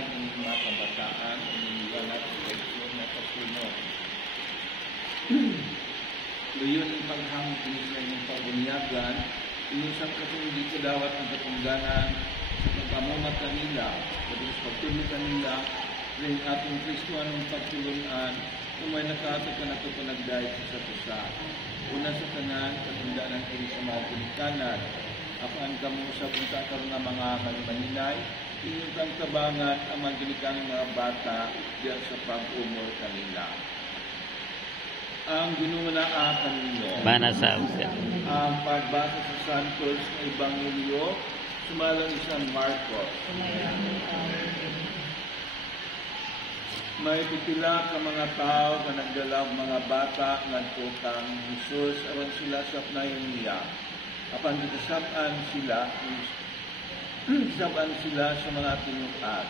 pagbunyag ng mga kabataan o niliwanag sa leksyon na kasunod. Luyon ang paghangog sa inyong pagbunyagan, inusang katong hindi ko dawat ang katungganan sa pagpamumat kanila, sa pagtuloy kanila, rin atong Kristo anong pagtulunan, kung may nakatag ka na ito panagdahil sa tusa. Una sa tanan, katungganan ay sa mga pinikanan, apan kamo sa punta karon nga mga manimaninay, inyong kang tabangan ang mga ginikanan mga bata diyan sa pag-umol kanila. Ang ginunaakan ninyo, ang pagbasa sa Santos na Ebanghelyo, sumalang isang Marcos. May pipila ka mga tao na nagdala mga bata ngadto kang Jesus aron sila sa pnayon niya. Apan gisaban sila sa mga tinuod.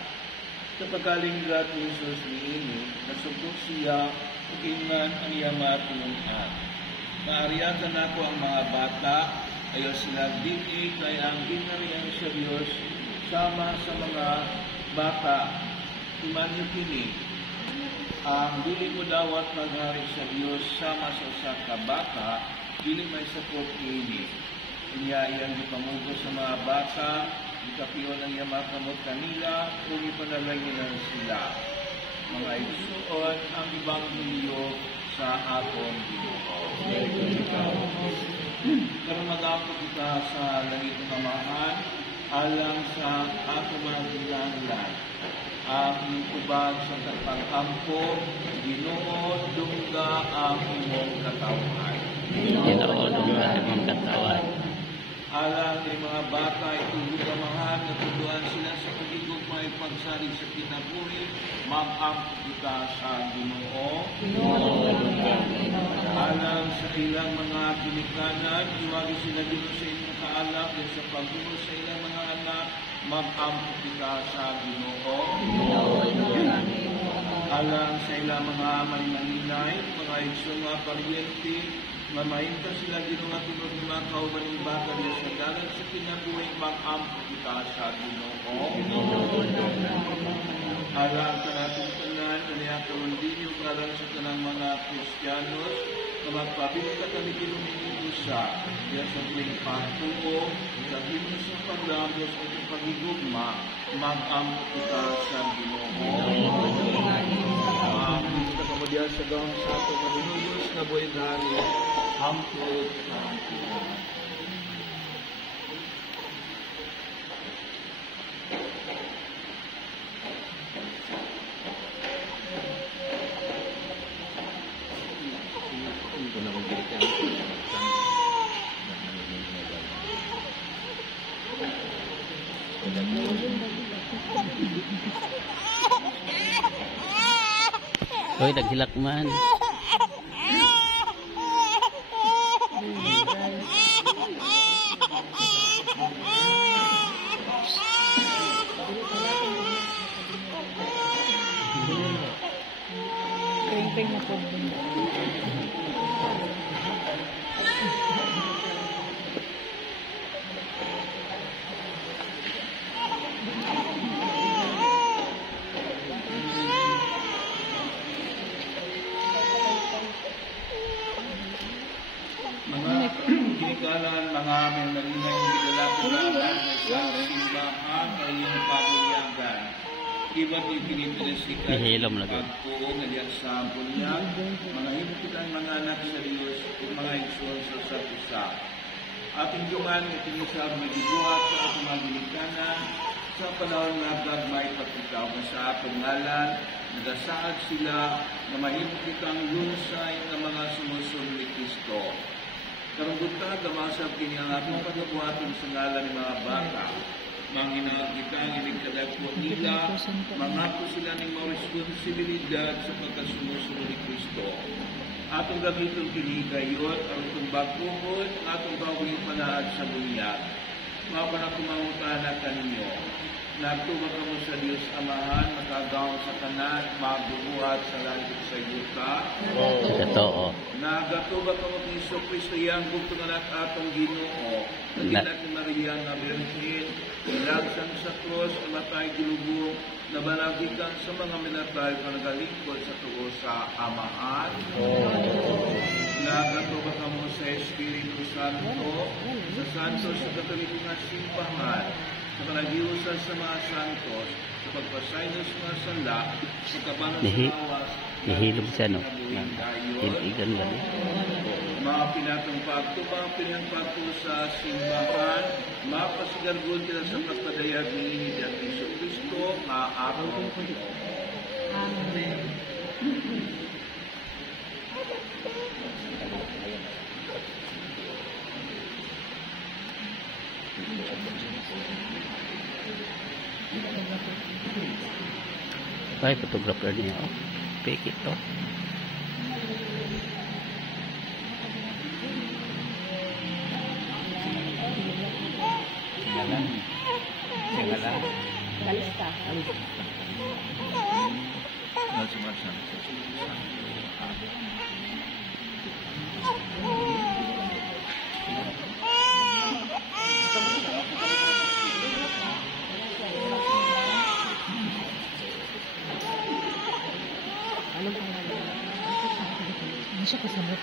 Sa pagkalinggat ni Jesus niini, nasugod siya ukingan ang iya mga tinuod. Naariyatan ako ang mga bata, ayaw sila dinig na ang ginariyan sa Diyos sama sa mga bata. Imanyo kini, ang dili mo dawat maghari sa Diyos sama sa usa ka bata, dili may sakop niini. Inya iyang gipamugo sa mga bata, ikapiyon ang iyang makamot kanila, kung ipanalaginan sila. Mga igsuon ang Ebanghelyo sa atong Ginoo. Karon mag-apo kita sa langit ng amahan, alang sa atong mga ginahanglan. Ang ubag sa pag-ampo, Ginoo dungga ang imong katawan. Ginoo dungga ang imong katawan. Alang ng mga bata, itulog amahan, natuduan sila sa pagigog may pagsalig sa kinabuhi, mag-ampo kita sa Ginoo. Alang sa ilang mga pinikanan, iwagi sila Ginoo sa inyong kaalak, at sa pagbuno sa ilang mga anak, mag-ampo kita sa Ginoo. Alang sa ilang mga manimaninay, mga iso nga paryente, mamahinta sila Ginoo nga tunod ng mga kauban ng bata niya sa dalan sa kinabuhi, mag-ampo kita sa Ginoo. Alang sa nating tanan, kaniyatawang din yung alang sa tanang mga Kristiyanos, na magpabilita kami Ginoo sa diya sa tuwing pagtuo, sa Ginoo sa pagdamos o sa pagigugma, mag-ampo kita sa Ginoo. Kita kamo diya sa gawang sa ato kabinulos na buhay gani, hampod sa Ginoo. Hoy, naghilak man. Kering-kering na po. Ginikanan, mga malinay na lalaki-lakan sa simbahan ay yung pabunyagan. Iba't ipinipilisikan pagpuo na diyan sa bunyag, mga hinukitan mga anak sa Diyos at mga igsoon sa isa. Ating dungan, itinisab na gibuhat sa atong mga ginikanan sa panahon na gagmay pagkitaw na sa atong ngalan, nagasaad sila na mahimukitang lunsay ng mga sumusunod ni Kristo. Karunggutan, gamasab kini ang atong pagkabuhaton sa ngalan ng mga bata. Manginahal kita ang iligkadagpo nila, mangako sila ng mga responsibilidad sa pagkasumusunod ni Kristo. Atong gamiton kini gayot, ang itong bagpuhod, atong bawing panaad sa bunyag. Mga panakumangutana kaninyo, Nagtuwa ka mo sa Diyos Amahan, makagaw sa kanan, magbubuhat sa langit sa yuta. Totoo. Nagatuwa ka mo kay Iso Kristo yang bugtungan atong Ginoo. Nagilat ni Maria nga Birhen, ilagsan sa krus, namatay gilubong, nabalagikan sa mga minatay na nagalingkod sa tuo sa Amahan. Nagatuwa ka mo sa Espiritu Santo, sa Santos sa Katoliko nga simbahan, sa panagiusan sa mga santos, sa pagpasay ng mga sala, sa kabanang lawas, Nihilog siya, no? Hiligan ba? mga pinatong pagto, mga pinangpagto sa simbahan, mapasigargon kita sa pagpadayag ni Iso Kristo, maapong Pino. Amen. Ay, photographer niya. Oh, fake it to. Singalan. Balista. Ano siya kasama?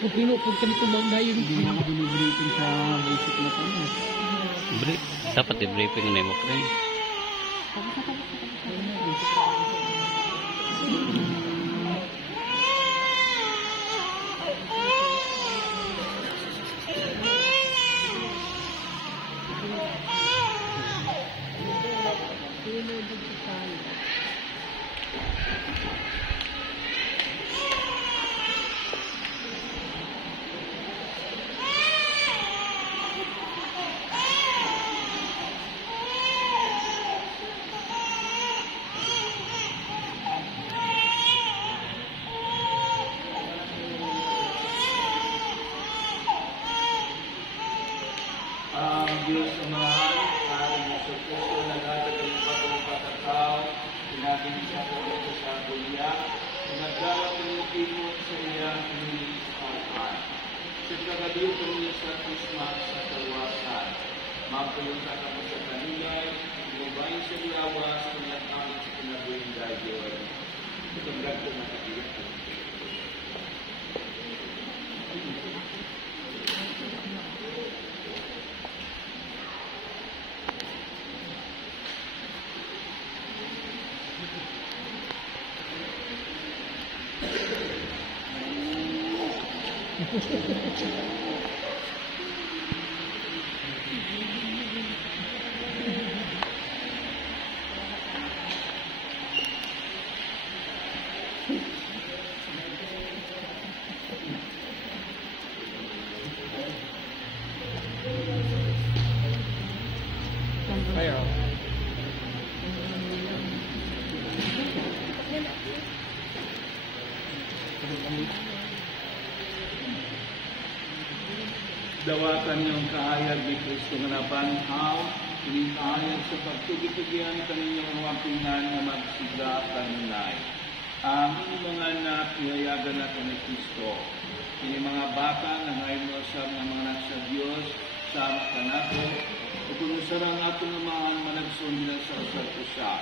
Pupino po kami tumanggayon. Hindi na ako binibriefing sa basic na po. Dapat i-briefing na mo, friend. Ang Diyos Amahan, ang Iso Kristo, naghatag ang patong patatao, sinabing sa pagkakas sa Gulia, nagdala pinipinot sa iyang inilispahan. Sa kagaliw ko niya sa Christmas sa kaluwasan, magpulunta ka mo sa kanilay, lumay sa lawas, pinatawid sa kinabuhin dayon. Ito ang gagawin na kagilit ko. Dawatan niyong kahayag ni Kristo nga nabanhaw, kining kahayag sa pagtugitugyan kaninyong mga pingan na magsiga kanunay. Ang mga napihayagan na ni Kristo, kining mga bata na ngayon mo sa mga anak sa Diyos, sa kanato, o kung usarang atong amahan managsun nila sa usar ko siya.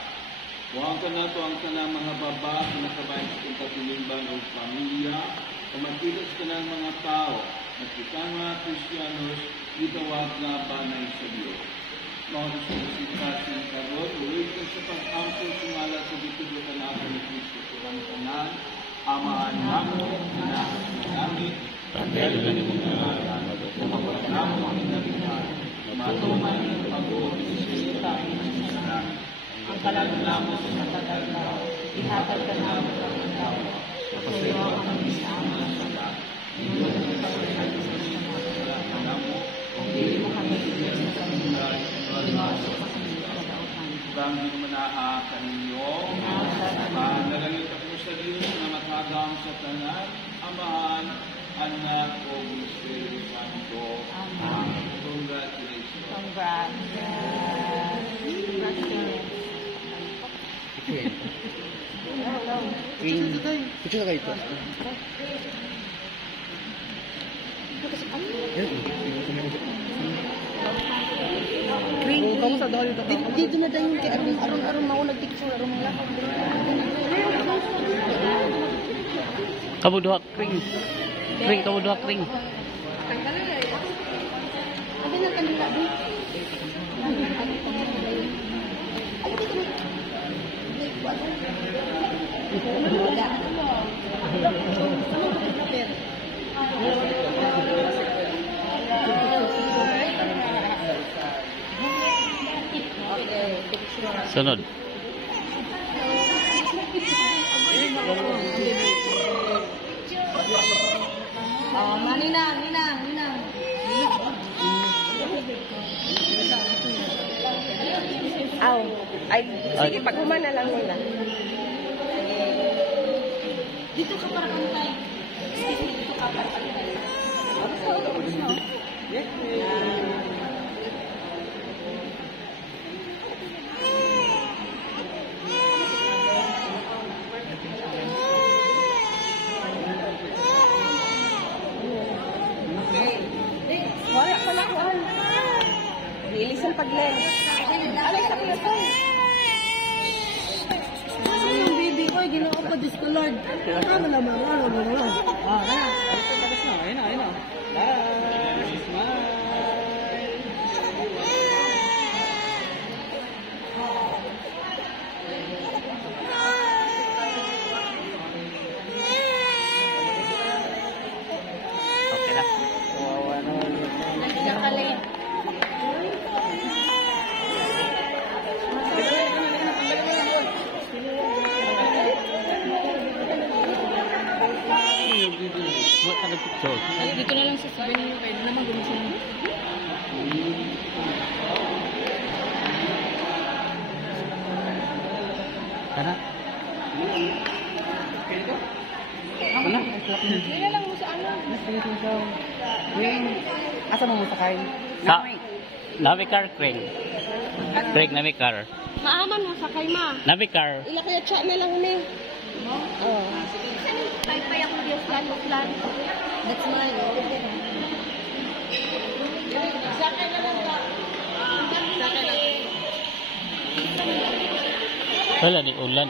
Huwag ka na to ang kanang mga baba, kinakabayan sa kong katulimbang o pamilya, o magkilos ka ng mga tao, at kita mga Kristiyanos, itawag na banay sa Diyos. Mga diskusita sa karot, ulit ka sa pag-ampol sumala sa ditulo ka na ni Kristo sa kanan, amahan namin, anak namin, pagkailan ng mga pagkakamo ang nalihan, matuman ang pag-uwi sa sita sa namin. Ang kalaglaman sa tagal-law, ihatag ka namin sa mga tao, kapagawa kami sa amin sa lahat. Hindi mo pagkakas sa mga tao, kung hindi mo kami ibig sa kanila, iwaso ka kami sa kalautan. Bangin mo na kaninyo, nagalit ako sa Diyos na matagam sa tanan, Amahan, Anak, o Espiritu Santo. Amen. Congratulations. Congrats. Ito na kayo ito. Kamu sa dahil ito. Dito na tayo kay aron-aron mao nagtikso aron mga lakad. Kamu duha kring. Kring, kamu duha kring. Abi na kanila di. Sunod. Oh, ninang. Aw, ay sige paghuman na lang nila. Dito ka para kantay. Dito ka para kantay. Wala pa na kuan. Ilisan pag-lens. Alay sa kuya to. Yung baby ko, ginawa pa discolored. Ano naman, Ah, Ayun na. Bye. Smile. Okay na. nagkakalate. Buat ka nag-picture. Dito na lang sa sabihin mo kayo naman gumising. Tara. Hindi na lang mo sa ano. Asa mo sakay? Sa Navicar Kring. Kring Navicar. Maaman mo sa kay ma. Navicar. Ila kaya chat na lang ni. Oh. Pay ako Dios plan. That's mine. Sakay na lang ba? Wala ni ulan.